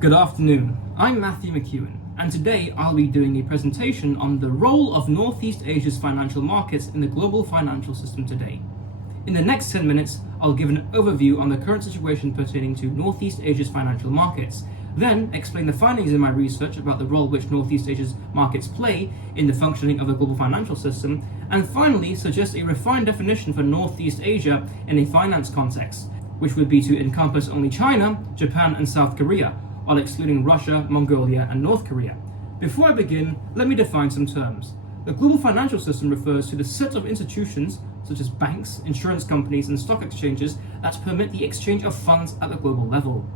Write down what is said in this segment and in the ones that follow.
Good afternoon, I'm Matthew McKeown, and today I'll be doing a presentation on the role of Northeast Asia's financial markets in the global financial system today. In the next 10 minutes, I'll give an overview on the current situation pertaining to Northeast Asia's financial markets, then explain the findings in my research about the role which Northeast Asia's markets play in the functioning of the global financial system, and finally suggest a refined definition for Northeast Asia in a finance context, which would be to encompass only China, Japan, and South Korea, while excluding Russia, Mongolia, and North Korea. Before I begin, let me define some terms. The global financial system refers to the set of institutions, such as banks, insurance companies, and stock exchanges, that permit the exchange of funds at the global level.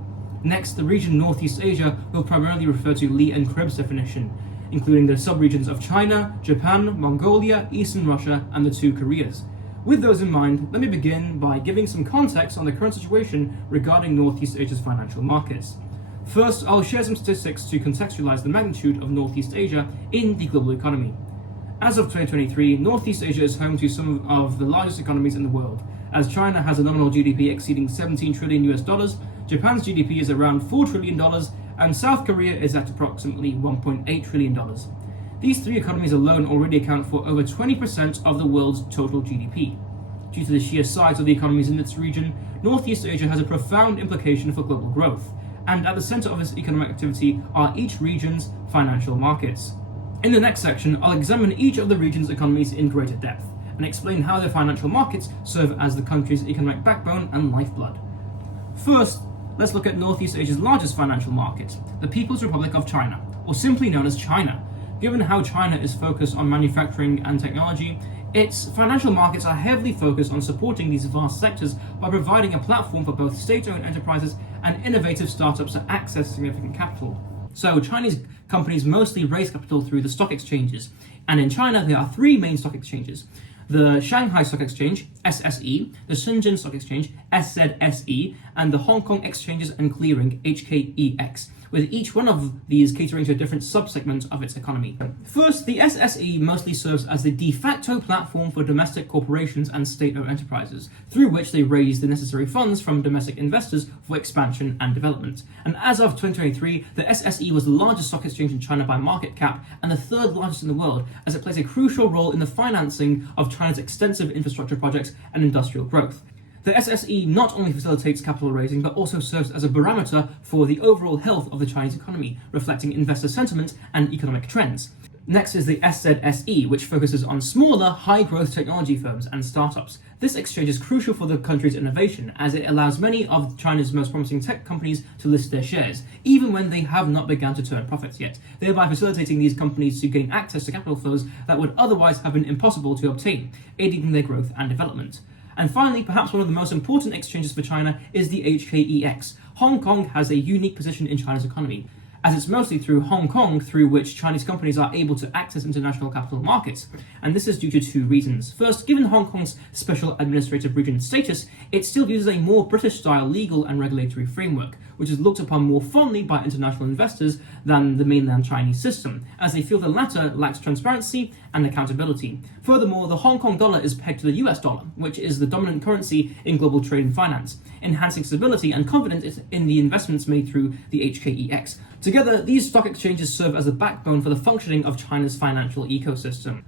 Next, the region Northeast Asia will primarily refer to Lee and Krebs' definition, including the subregions of China, Japan, Mongolia, Eastern Russia, and the two Koreas. With those in mind, let me begin by giving some context on the current situation regarding Northeast Asia's financial markets. First, I'll share some statistics to contextualize the magnitude of Northeast Asia in the global economy. As of 2023, Northeast Asia is home to some of the largest economies in the world, as China has a nominal GDP exceeding $17 trillion, Japan's GDP is around $4 trillion, and South Korea is at approximately $1.8 trillion. These three economies alone already account for over 20% of the world's total GDP. Due to the sheer size of the economies in its region, Northeast Asia has a profound implication for global growth, and at the center of its economic activity are each region's financial markets. In the next section, I'll examine each of the region's economies in greater depth and explain how their financial markets serve as the country's economic backbone and lifeblood. First, let's look at Northeast Asia's largest financial market, the People's Republic of China, or simply known as China. Given how China is focused on manufacturing and technology, its financial markets are heavily focused on supporting these vast sectors by providing a platform for both state-owned enterprises and innovative startups to access significant capital. So Chinese companies mostly raise capital through the stock exchanges, and in China there are three main stock exchanges: the Shanghai Stock Exchange, SSE, the Shenzhen Stock Exchange, SZSE, and the Hong Kong Exchanges and Clearing, HKEX, with each one of these catering to a different subsegment of its economy. First, the SSE mostly serves as the de facto platform for domestic corporations and state-owned enterprises, through which they raise the necessary funds from domestic investors for expansion and development. And as of 2023, the SSE was the largest stock exchange in China by market cap and the third largest in the world, as it plays a crucial role in the financing of China's extensive infrastructure projects and industrial growth. The SSE not only facilitates capital raising, but also serves as a barometer for the overall health of the Chinese economy, reflecting investor sentiment and economic trends. Next is the SZSE, which focuses on smaller, high-growth technology firms and startups. This exchange is crucial for the country's innovation, as it allows many of China's most promising tech companies to list their shares, even when they have not begun to turn profits yet, thereby facilitating these companies to gain access to capital flows that would otherwise have been impossible to obtain, aiding their growth and development. And finally, perhaps one of the most important exchanges for China is the HKEX. Hong Kong has a unique position in China's economy, as it's mostly through Hong Kong through which Chinese companies are able to access international capital markets. And this is due to two reasons. First, given Hong Kong's special administrative region status, it still uses a more British-style legal and regulatory framework, which is looked upon more fondly by international investors than the mainland Chinese system, as they feel the latter lacks transparency and accountability. Furthermore, the Hong Kong dollar is pegged to the US dollar, which is the dominant currency in global trade and finance, enhancing stability and confidence in the investments made through the HKEX. Together, these stock exchanges serve as the backbone for the functioning of China's financial ecosystem.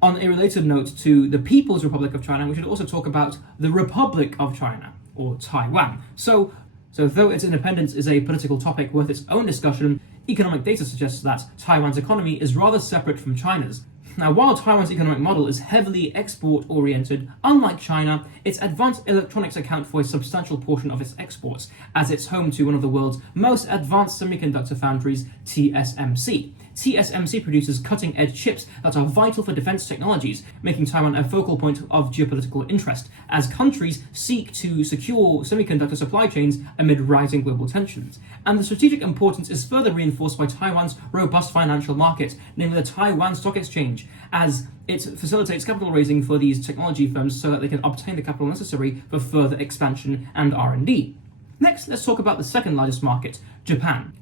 On a related note to the People's Republic of China, we should also talk about the Republic of China, or Taiwan. So though its independence is a political topic worth its own discussion, economic data suggests that Taiwan's economy is rather separate from China's. Now, while Taiwan's economic model is heavily export-oriented, unlike China, its advanced electronics account for a substantial portion of its exports, as it's home to one of the world's most advanced semiconductor foundries, TSMC. TSMC produces cutting-edge chips that are vital for defense technologies, making Taiwan a focal point of geopolitical interest, as countries seek to secure semiconductor supply chains amid rising global tensions. And the strategic importance is further reinforced by Taiwan's robust financial market, namely the Taiwan Stock Exchange, as it facilitates capital raising for these technology firms so that they can obtain the capital necessary for further expansion and R&D. Next, let's talk about the second largest market, Japan.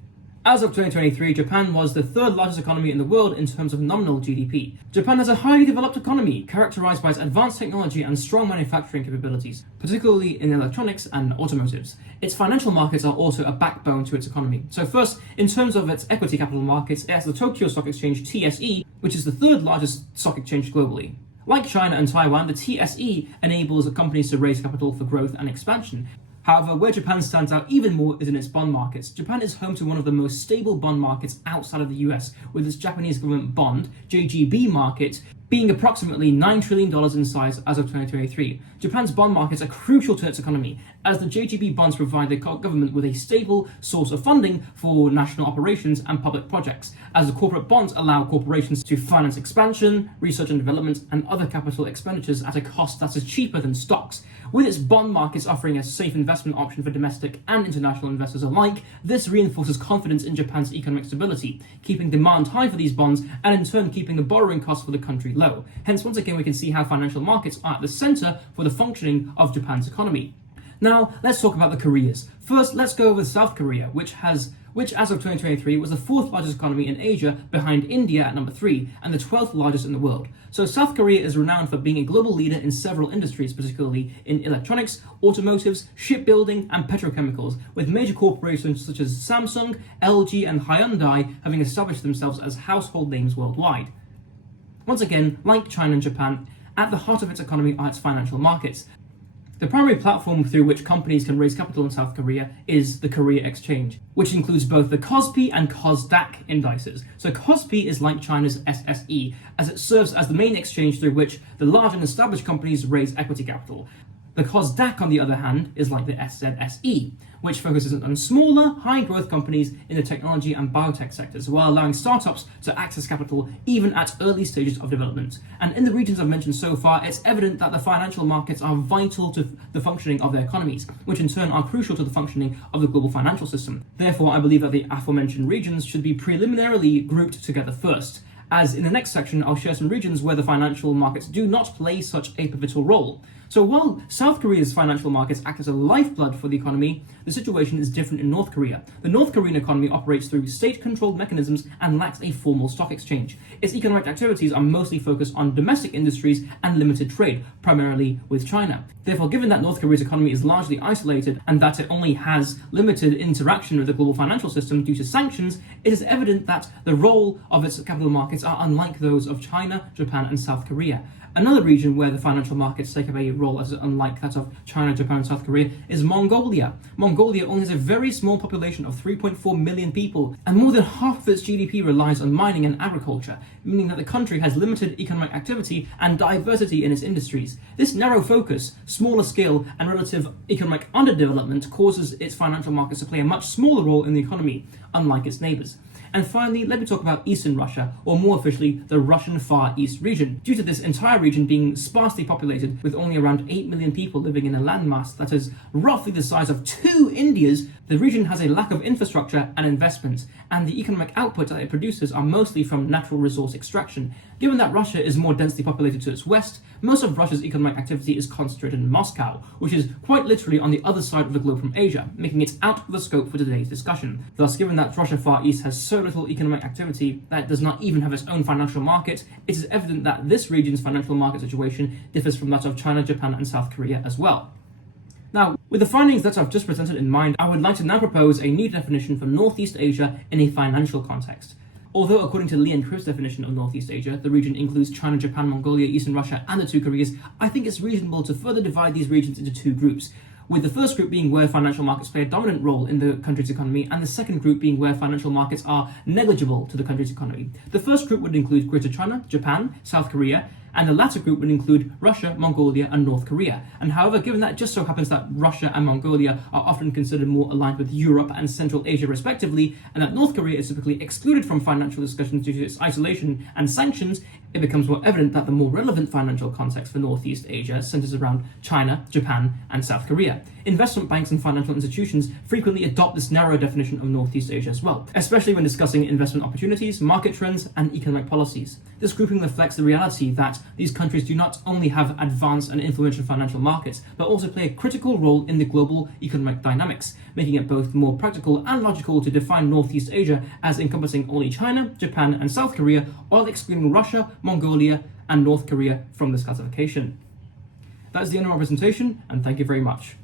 As of 2023, Japan was the third largest economy in the world in terms of nominal GDP. Japan has a highly developed economy, characterized by its advanced technology and strong manufacturing capabilities, particularly in electronics and automotives. Its financial markets are also a backbone to its economy. So first, in terms of its equity capital markets, it has the Tokyo Stock Exchange TSE, which is the third largest stock exchange globally. Like China and Taiwan, the TSE enables companies to raise capital for growth and expansion. However, where Japan stands out even more is in its bond markets. Japan is home to one of the most stable bond markets outside of the US, with its Japanese government bond, JGB market, being approximately $9 trillion in size as of 2023. Japan's bond markets are crucial to its economy, as the JGB bonds provide the government with a stable source of funding for national operations and public projects, as the corporate bonds allow corporations to finance expansion, research and development, and other capital expenditures at a cost that is cheaper than stocks. With its bond markets offering a safe investment option for domestic and international investors alike, this reinforces confidence in Japan's economic stability, keeping demand high for these bonds and in turn keeping the borrowing costs for the country low. Hence, once again, we can see how financial markets are at the center for the functioning of Japan's economy. Now, let's talk about the Koreas. First, let's go over South Korea, which as of 2023 was the fourth largest economy in Asia, behind India at number 3, and the 12th largest in the world. So South Korea is renowned for being a global leader in several industries, particularly in electronics, automotives, shipbuilding, and petrochemicals, with major corporations such as Samsung, LG, and Hyundai having established themselves as household names worldwide. Once again, like China and Japan, at the heart of its economy are its financial markets. The primary platform through which companies can raise capital in South Korea is the Korea Exchange, which includes both the KOSPI and KOSDAQ indices. So KOSPI is like China's SSE, as it serves as the main exchange through which the large and established companies raise equity capital. The KOSDAQ, on the other hand, is like the SZSE, which focuses on smaller, high-growth companies in the technology and biotech sectors, while allowing startups to access capital even at early stages of development. And in the regions I've mentioned so far, it's evident that the financial markets are vital to the functioning of their economies, which in turn are crucial to the functioning of the global financial system. Therefore, I believe that the aforementioned regions should be preliminarily grouped together first, as in the next section I'll share some regions where the financial markets do not play such a pivotal role. So while South Korea's financial markets act as a lifeblood for the economy, the situation is different in North Korea. The North Korean economy operates through state-controlled mechanisms and lacks a formal stock exchange. Its economic activities are mostly focused on domestic industries and limited trade, primarily with China. Therefore, given that North Korea's economy is largely isolated and that it only has limited interaction with the global financial system due to sanctions, it is evident that the role of its capital markets are unlike those of China, Japan, and South Korea. Another region where the financial markets take up a role as unlike that of China, Japan, and South Korea is Mongolia. Mongolia only has a very small population of 3.4 million people, and more than half of its GDP relies on mining and agriculture, meaning that the country has limited economic activity and diversity in its industries. This narrow focus, smaller scale, and relative economic underdevelopment causes its financial markets to play a much smaller role in the economy, unlike its neighbours. And finally, let me talk about Eastern Russia, or more officially, the Russian Far East region. Due to this entire region being sparsely populated with only around 8 million people living in a landmass that is roughly the size of 2 Indias, the region has a lack of infrastructure and investment, and the economic output that it produces are mostly from natural resource extraction. Given that Russia is more densely populated to its west, most of Russia's economic activity is concentrated in Moscow, which is quite literally on the other side of the globe from Asia, making it out of the scope for today's discussion. Thus, given that Russia Far East has so little economic activity that it does not even have its own financial market, it is evident that this region's financial market situation differs from that of China, Japan, and South Korea as well. Now, with the findings that I've just presented in mind, I would like to now propose a new definition for Northeast Asia in a financial context. Although according to Lee and Cribb's definition of Northeast Asia, the region includes China, Japan, Mongolia, Eastern Russia, and the 2 Koreas, I think it's reasonable to further divide these regions into 2 groups, with the first group being where financial markets play a dominant role in the country's economy, and the second group being where financial markets are negligible to the country's economy. The first group would include Greater China, Japan, South Korea, and the latter group would include Russia, Mongolia, and North Korea. And however, given that it just so happens that Russia and Mongolia are often considered more aligned with Europe and Central Asia respectively, and that North Korea is typically excluded from financial discussions due to its isolation and sanctions, it becomes more evident that the more relevant financial context for Northeast Asia centers around China, Japan, and South Korea. Investment banks and financial institutions frequently adopt this narrow definition of Northeast Asia as well, especially when discussing investment opportunities, market trends, and economic policies. This grouping reflects the reality that that these countries do not only have advanced and influential financial markets, but also play a critical role in the global economic dynamics, making it both more practical and logical to define Northeast Asia as encompassing only China, Japan, and South Korea, while excluding Russia, Mongolia, and North Korea from this classification. That is the end of our presentation, and thank you very much.